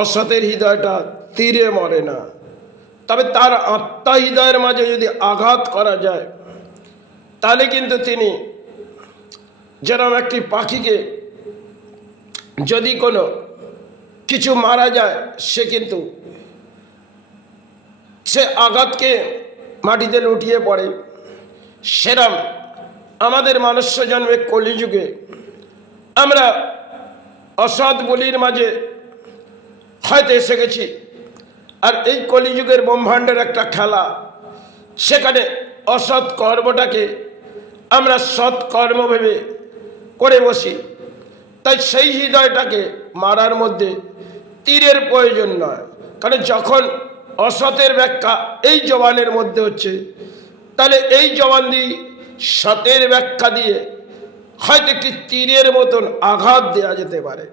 অসতের হৃদয়টা তীরে মরে না, তবে তার আত্মা হৃদয়ের মাঝে যদি আঘাত করা যায়, তাহলে কিন্তু তিনি যেরকম একটি পাখিকে যদি কোনো কিছু মারা যায়, সে আঘাতকে মাটিতে লুটিয়ে পড়ে। সেরম আমাদের মনুষ্য জন্মে কলিযুগে আমরা অসৎ বলির মাঝে হয়তো এসে গেছি। আর এই কলিযুগের ব্রহ্মাণ্ডের একটা খেলা, সেখানে অসৎ কর্মটাকে আমরা সৎ কর্ম ভেবে করে বসি। তাই সেই হৃদয়টাকে মারার মধ্যে তীরের প্রয়োজন নয়, কারণ যখন অসতের ব্যাখ্যা এই জবানের মধ্যে হচ্ছে, তাহলে এই জবান দিয়ে সতের ব্যাখ্যা দিয়ে হয়তো একটি তীরের মতন আঘাত দেওয়া যেতে পারে।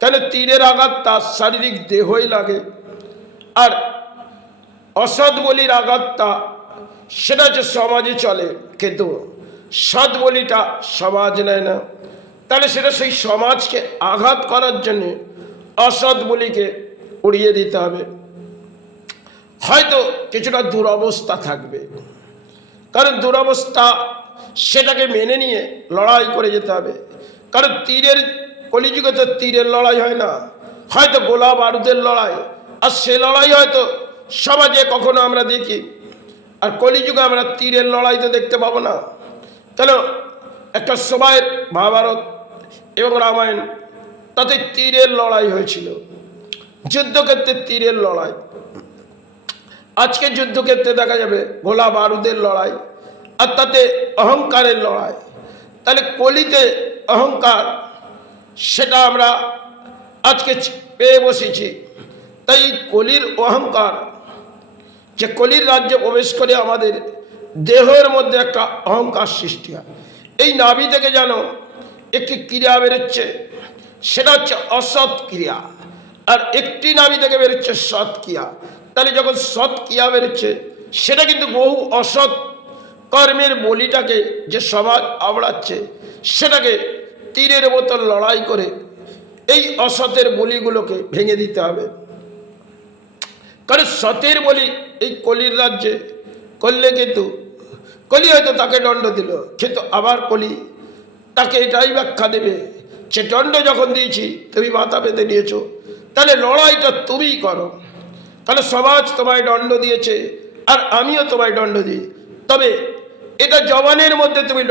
তাহলে তীরের আঘাত তার শারীরিক দেহই লাগে, আর অসৎ বলির আঘাতটা সেটা হচ্ছে সমাজে চলে, কিন্তু সৎ বলিটা সমাজ নেয় না। তাহলে সেটা সেই সমাজকে আঘাত করার জন্য অসৎ বলিকে উড়িয়ে দিতে হবে। হয়তো কিছুটা দুরবস্থা থাকবে, কারণ দুরবস্থা সেটাকে মেনে নিয়ে লড়াই করে যেতে হবে। কারণ তীরের কলিযুগে তো তীরের লড়াই হয় না, হয়তো গোলা বারুদের লড়াই, আর সে লড়াই হয়তো সমাজে কখনো আমরা দেখি। আর কলিযুগে আমরা তীরের লড়াই তো দেখতে পাবো না। কেন? একটা সময়ের মহাভারত এবং রামায়ণ, তাতে তীরের লড়াই হয়েছিল, যুদ্ধক্ষেত্রে তীরের লড়াই। আজকে যুদ্ধক্ষেত্রে দেখা যাবে গোলা বারুদের লড়াই, আর তাতে অহংকারের লড়াই। তাহলে কলিতে অহংকার, সেটা আমরা আজকে পেয়ে বসেছি। তাই কলির অহংকার, যে কলির রাজ্যে প্রবেশ করে আমাদের দেহের মধ্যে একটা অহংকার সৃষ্টি হয়। এই নাভি থেকে যেন একটি ক্রিয়া বেরোচ্ছে, সেটা হচ্ছে অসৎ ক্রিয়া, আর একটি নাভি থেকে বেরোচ্ছে সৎ ক্রিয়া। তাহলে যখন সৎ ক্রিয়া বেরোচ্ছে, সেটা কিন্তু বহু অসৎ কর্মের বলিটাকে যে সমাজ আবড়াচ্ছে, সেটাকে তীরের মতন লড়াই করে এই অসতের বলিগুলোকে ভেঙে দিতে হবে। কারণ সতের বলি এই কলির রাজ্যে করলে কিন্তু কলি হয়তো তাকে দণ্ড দিল, কিন্তু আবার কলি তাকে এটাই ব্যাখ্যা দেবে যে দণ্ড যখন দিয়েছি তুমি মাথা পেতে নিয়েছো, তাহলে লড়াইটা তুমিই করো। তাহলে সমাজ তোমায় দণ্ড দিয়েছে আর আমিও তোমায় দণ্ড দিই, তবে এটা জবানের মধ্যে তুমি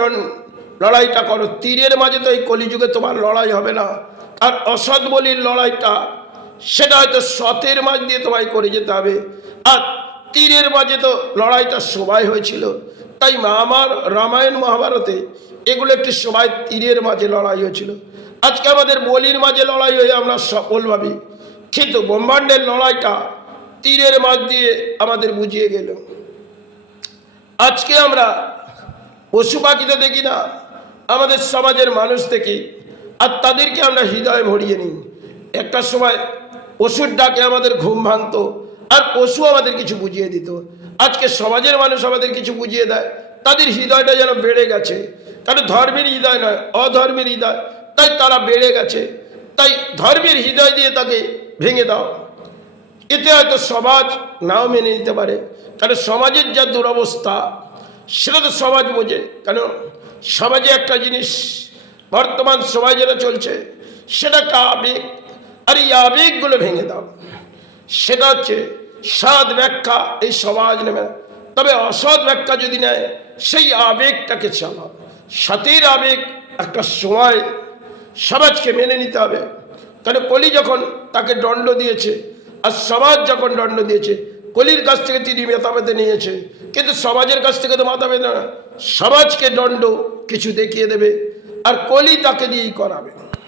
লড়াইটা করো। তীরের মাঝে তো এই কলিযুগে তোমার লড়াই হবে না। আর অসৎ বলির লড়াইটা সেটা হয়তো সতের মাঝ দিয়ে তোমায় করে যেতে হবে। আর তীরের মাঝে তো লড়াইটা সবাই হয়েছিল। তাই আমার রামায়ণ মহাভারতে এগুলো একটি সময় তীরের মাঝে লড়াই হয়েছিল। আজকে আমাদের বলির মাঝে লড়াই হয়ে আমরা সফল ভাবি, কিন্তু ব্রহ্মাণ্ডের লড়াইটা তীরের মাঝ দিয়ে আমাদের বুঝিয়ে গেল। আজকে আমরা পশু পাখিতে দেখি না, আমাদের সমাজের মানুষ দেখি, আর তাদেরকে আমরা হৃদয়ে ভরিয়ে নিই। একটা সময় পশুর ডাকে আমাদের ঘুম ভাঙতো, আর পশু আমাদের কিছু বুঝিয়ে দিত। আজকে সমাজের মানুষ আমাদের কিছু বুঝিয়ে দেয়, তাদের হৃদয়টা যেন বেড়ে গেছে। কারণ ধর্মের হৃদয় নয়, অধর্মের হৃদয়, তাই তারা বেড়ে গেছে। তাই ধর্মের হৃদয় দিয়ে তাকে ভেঙে দাও। এতে হয়তো সমাজ নাও মেনে নিতে পারে, কারণ সমাজের যা দুরবস্থা সেটা তো সমাজ বোঝে। কেন? সমাজে একটা জিনিস, বর্তমান সময় যেটা চলছে সেটা একটা আবেগ, আর এই আবেগগুলো ভেঙে দাও। সেটা হচ্ছে সৎ ব্যাখ্যা, এই সমাজ নেবে না। তবে অসৎ ব্যাখ্যা যদি নেয়, সেই আবেগটাকে চালাও। সতের আবেগ একটা সময় সমাজকে মেনে নিতে হবে। কারণ কলি যখন তাকে দণ্ড দিয়েছে, আর সমাজ যখন দণ্ড দিয়েছে, কলির কাছ থেকে তিনি মাথা পেতে নিয়েছে, কিন্তু সমাজের কাছ থেকে তো মাথা পেতে না। সমাজকে দণ্ড কিছু দেখিয়ে দেবে, আর কলি তাকে দিয়েই করাবে।